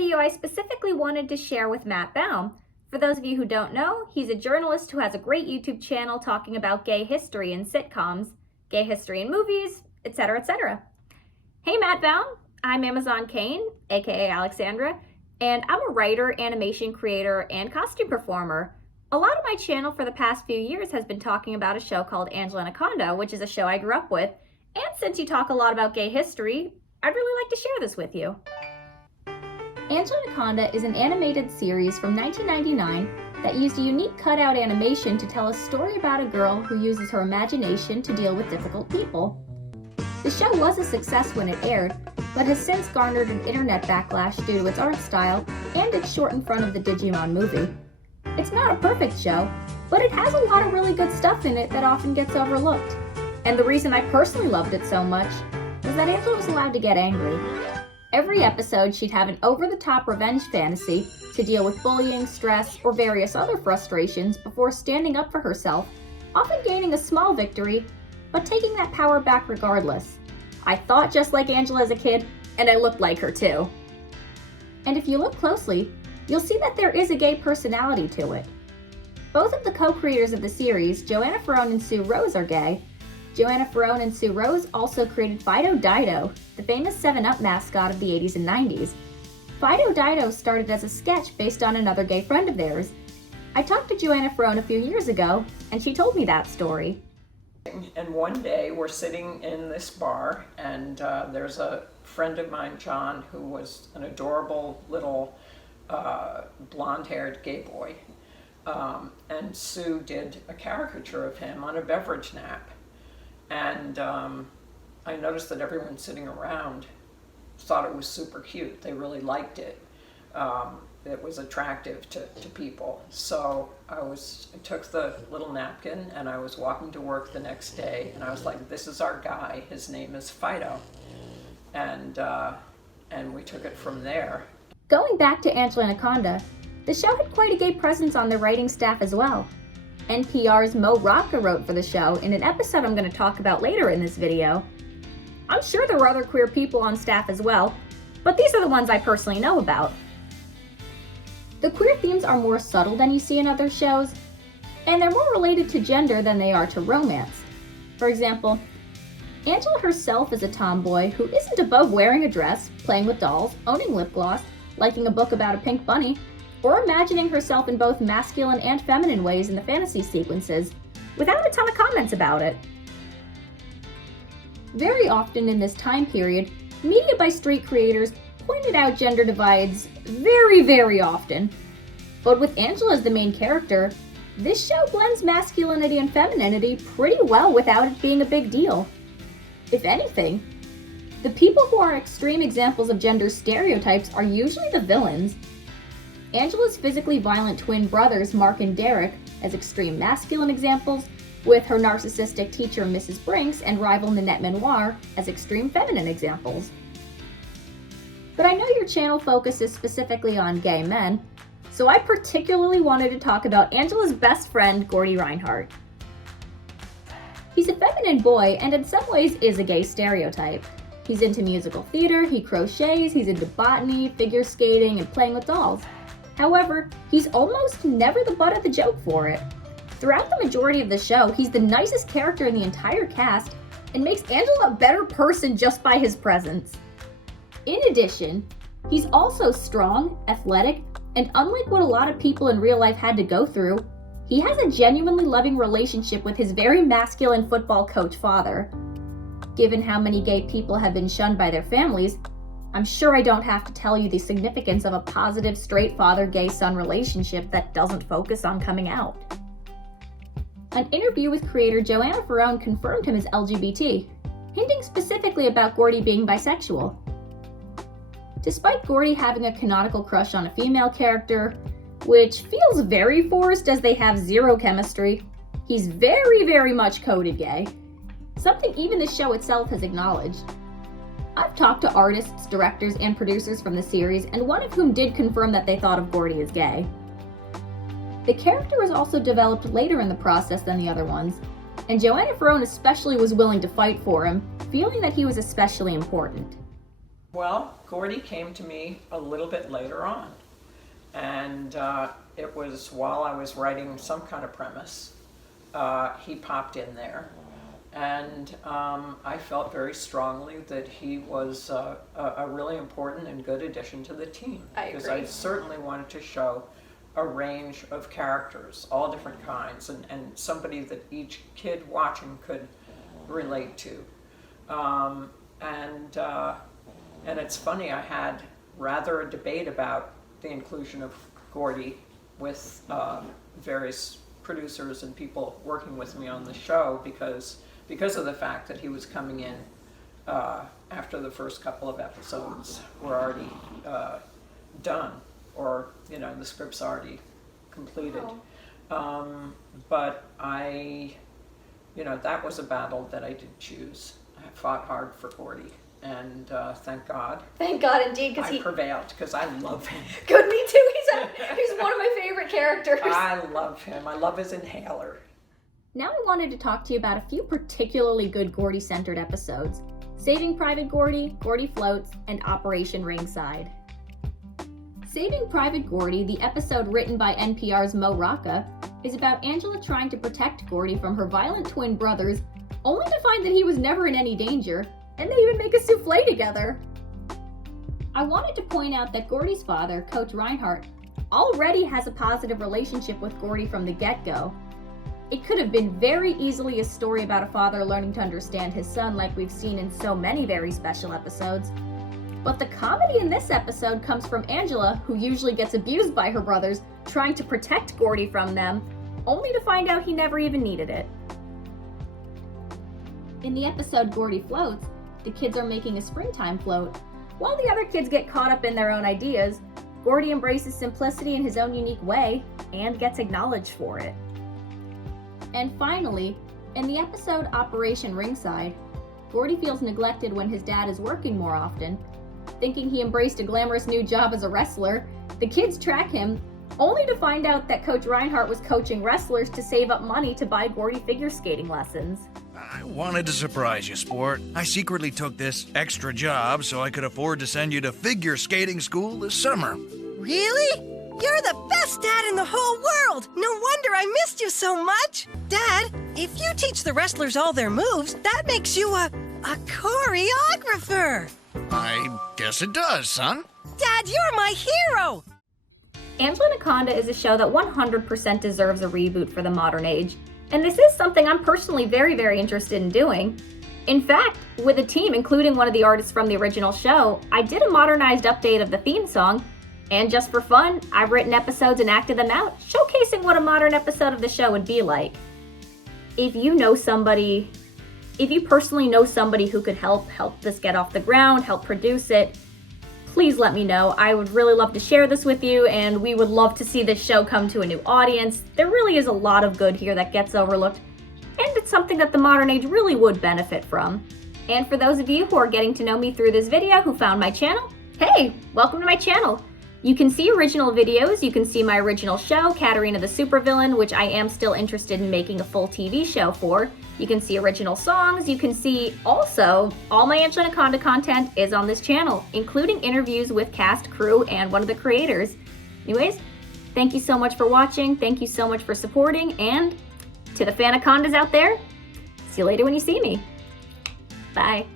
video, I specifically wanted to share with Matt Baume. For those of you who don't know, he's a journalist who has a great YouTube channel talking about gay history in sitcoms, gay history in movies, etc., etc. Hey Matt Baume, I'm AmazzonKane, aka Alexandra, and I'm a writer, animation creator, and costume performer. A lot of my channel for the past few years has been talking about a show called Anaconda, which is a show I grew up with, and since you talk a lot about gay history, I'd really like to share this with you. Anaconda is an animated series from 1999 that used a unique cutout animation to tell a story about a girl who uses her imagination to deal with difficult people. The show was a success when it aired, but has since garnered an internet backlash due to its art style and its short in front of the Digimon movie. It's not a perfect show, but it has a lot of really good stuff in it that often gets overlooked. And the reason I personally loved it so much is that Angela was allowed to get angry. Every episode, she'd have an over-the-top revenge fantasy to deal with bullying, stress, or various other frustrations before standing up for herself, often gaining a small victory, but taking that power back regardless. I thought just like Angela as a kid, and I looked like her too. And if you look closely, you'll see that there is a gay personality to it. Both of the co-creators of the series, Joanna Ferrone and Sue Rose, are gay. Joanna Ferrone and Sue Rose also created Fido Dido, the famous 7-Up mascot of the 80s and 90s. Fido Dido started as a sketch based on another gay friend of theirs. I talked to Joanna Ferrone a few years ago, and she told me that story. And one day we're sitting in this bar, and there's a friend of mine, John, who was an adorable little blonde-haired gay boy. And Sue did a caricature of him on a beverage nap. And I noticed that everyone sitting around thought it was super cute. They really liked it. It was attractive to people. So I took the little napkin and I was walking to work the next day and I was like, this is our guy. His name is Fido. And we took it from there. Going back to Anaconda, the show had quite a gay presence on the writing staff as well. NPR's Mo Rocca wrote for the show in an episode I'm going to talk about later in this video. I'm sure there were other queer people on staff as well, but these are the ones I personally know about. The queer themes are more subtle than you see in other shows, and they're more related to gender than they are to romance. For example, Angela herself is a tomboy who isn't above wearing a dress, playing with dolls, owning lip gloss, liking a book about a pink bunny, or imagining herself in both masculine and feminine ways in the fantasy sequences, without a ton of comments about it. Very often in this time period, media by straight creators pointed out gender divides very, very often. But with Angela as the main character, this show blends masculinity and femininity pretty well without it being a big deal. If anything, the people who are extreme examples of gender stereotypes are usually the villains. Angela's physically violent twin brothers, Mark and Derek, as extreme masculine examples, with her narcissistic teacher, Mrs. Brinks, and rival Nanette Manoir as extreme feminine examples. But I know your channel focuses specifically on gay men, so I particularly wanted to talk about Angela's best friend, Gordy Reinhardt. He's a feminine boy and in some ways is a gay stereotype. He's into musical theater, he crochets, he's into botany, figure skating, and playing with dolls. However, he's almost never the butt of the joke for it. Throughout the majority of the show, he's the nicest character in the entire cast and makes Angela a better person just by his presence. In addition, he's also strong, athletic, and unlike what a lot of people in real life had to go through, he has a genuinely loving relationship with his very masculine football coach father. Given how many gay people have been shunned by their families, I'm sure I don't have to tell you the significance of a positive straight father-gay son relationship that doesn't focus on coming out. An interview with creator Joanna Ferrone confirmed him as LGBT, hinting specifically about Gordy being bisexual. Despite Gordy having a canonical crush on a female character, which feels very forced as they have zero chemistry, he's very, very much coded gay, something even the show itself has acknowledged. I've talked to artists, directors, and producers from the series, and one of whom did confirm that they thought of Gordy as gay. The character was also developed later in the process than the other ones, and Joanna Ferrone especially was willing to fight for him, feeling that he was especially important. Well, Gordy came to me a little bit later on, and it was while I was writing some kind of premise. He popped in there, and I felt very strongly that he was a really important and good addition to the team. Because I certainly wanted to show a range of characters, all different kinds, and somebody that each kid watching could relate to. And it's funny, I had rather a debate about the inclusion of Gordy with various producers and people working with me on the show because of the fact that he was coming in after the first couple of episodes were already done, or the script's already completed. But that was a battle that I did choose. I fought hard for Gordy, and thank God. Thank God, indeed, because I prevailed because I love him. Good, me too. He's one of my favorite characters. I love him. I love his inhaler. Now I wanted to talk to you about a few particularly good Gordy-centered episodes: Saving Private Gordy, Gordy Floats, and Operation Ringside. Saving Private Gordy, the episode written by NPR's Mo Rocca, is about Angela trying to protect Gordy from her violent twin brothers, only to find that he was never in any danger, and they even make a souffle together. I wanted to point out that Gordy's father, Coach Reinhardt, already has a positive relationship with Gordy from the get-go. It could have been very easily a story about a father learning to understand his son like we've seen in so many very special episodes. But the comedy in this episode comes from Angela, who usually gets abused by her brothers, trying to protect Gordy from them, only to find out he never even needed it. In the episode Gordy Floats, the kids are making a springtime float. While the other kids get caught up in their own ideas, Gordy embraces simplicity in his own unique way and gets acknowledged for it. And finally, in the episode Operation Ringside, Gordy feels neglected when his dad is working more often. Thinking he embraced a glamorous new job as a wrestler, the kids track him, only to find out that Coach Reinhardt was coaching wrestlers to save up money to buy Gordy figure skating lessons. I wanted to surprise you, sport. I secretly took this extra job so I could afford to send you to figure skating school this summer. Really? You're the best dad in the whole world! No wonder I missed you so much! Dad, if you teach the wrestlers all their moves, that makes you a choreographer! I guess it does, son. Dad, you're my hero! Anaconda is a show that 100% deserves a reboot for the modern age, and this is something I'm personally very, very interested in doing. In fact, with a team including one of the artists from the original show, I did a modernized update of the theme song, and just for fun, I've written episodes and acted them out, showcasing what a modern episode of the show would be like. If you personally know somebody who could help this get off the ground, help produce it, please let me know. I would really love to share this with you, and we would love to see this show come to a new audience. There really is a lot of good here that gets overlooked, and it's something that the modern age really would benefit from. And for those of you who are getting to know me through this video who found my channel, hey, welcome to my channel. You can see original videos, you can see my original show, KATHARINA the Supervillain, which I am still interested in making a full TV show for. You can see original songs, you can see also all my Anaconda content is on this channel, including interviews with cast, crew, and one of the creators. Anyways, thank you so much for watching, thank you so much for supporting, and to the Fanacondas out there, see you later when you see me. Bye.